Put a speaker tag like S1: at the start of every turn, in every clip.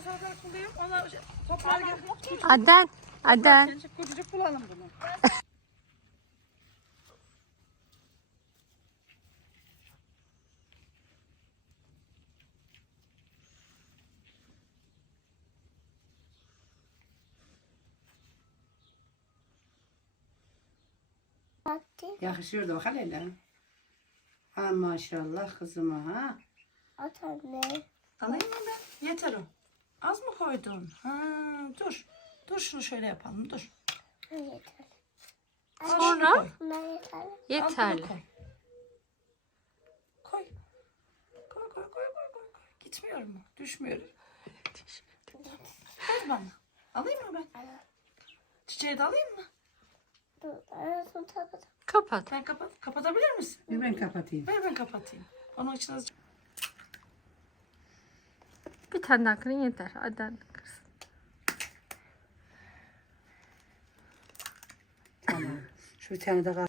S1: sana salatalık bulayım. Ona şey, toprağa gel.
S2: Aden. Aden.
S1: Küçük küçücük bulalım bunu.
S3: Yakışıyor da bak hele. Ha maşallah kızıma ha.
S4: At anne.
S1: Alayım mı ben? Yeter o. Az mı koydun? Ha, dur. Dur şunu şöyle yapalım. Dur.
S4: Ha, Yeter.
S1: Al şunu
S2: Sonra?
S1: koy.
S4: Bunlar yeter.
S1: Al bunu
S2: Yeterli.
S1: Koy. Koy. Koy koy koy koy koy. Gitmiyor mu? Düşmüyor. Ver bana. Alayım mı ben? Çiçeği de alayım mı?
S2: Kapat.
S1: Ben kapat. Kapatabilir misin?
S3: Bir ben kapatayım.
S1: Ver ben kapatayım. Onun için az...
S2: Bir tane daha kırın yeter. Aden kırsın.
S3: Tamam. Şu bir tane de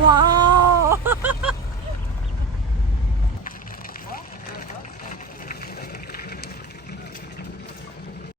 S2: 哇哦！